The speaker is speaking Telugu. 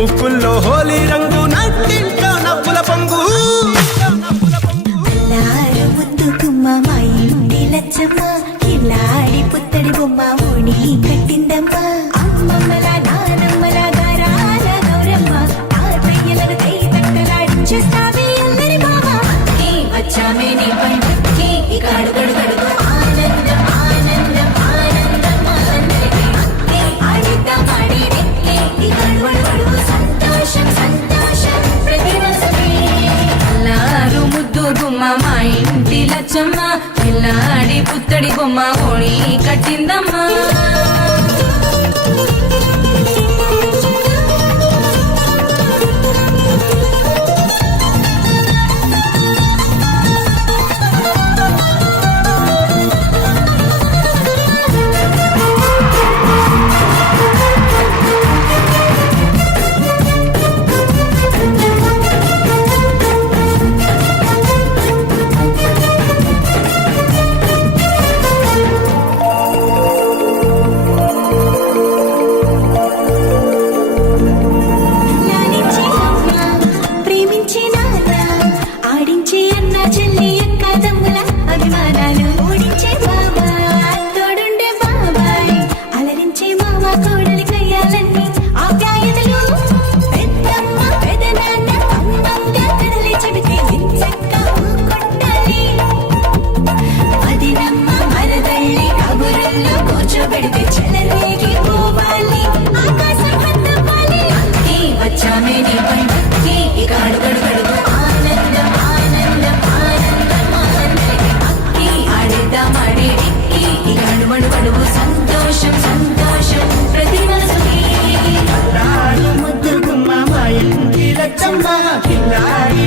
ముక్కుల్లో హోలీ రంగు నట్టింట్లో నవ్వుల పొంగు ముద్దుకుమ్మ మా ఇంటి లచ్చమ్మ కిలాడి పుత్తడి బొమ్మ ఓడి కట్టిందమ్మ అమ్మమ్మల నానమ్మల గారాల గౌరమ్మ తాతయ్యలను కై తక్కలాడించేస్తావే అందరి బావ వచ్చామే నీ పండుకి ఇక అడుగడు గడుగు ఆనందం ఆనందం ఆనందం అందరికీ ఆడిద్దాం ఆడేది ఇక అడుగడు సంతోషం సంతోషం ప్రతి మనసుకి అల్లారు ముద్దు గుమ్మ మా ఇంటి లచ్చమ్మ పిల్లాడి పుత్తడి బొమ్మ ఓడి కట్టిందమ్మా లాలించి అమ్మ ప్రేమించి నాన్న ఆడించి అన్న చెల్లి అక్క తమ్ముల అభిమానాలు ఓడించే బాబా తోడుండే బాబాయ్ అలరించే మామ కోడలి కయ్యాలన్నీ ఆప్యాయతలు పెద్దమ్మ పెదనాన్న అమ్మంగా కదలి చెబితే వించక్క ఊకొట్టాలి అదినమ్మ మరదల్లి కబురుల్లో కూర్చోబెడితే చెలరేగి పోవాలి ఆకాశం హద్దవ్వాలి వచ్చామే నీ పండుకి ఇక అడుగడు గడుగు ఆనందం ఆనందం ఆనందం అందరికీ అక్కి ఆడిద్దాం ఆడేది ఇక అడుమడు గడుగు సంతోషం సంతోషం ప్రతి మనసుకి ముద్దు గుమ్మ మా ఇంటి లచ్చమ్మ కిల్లాడి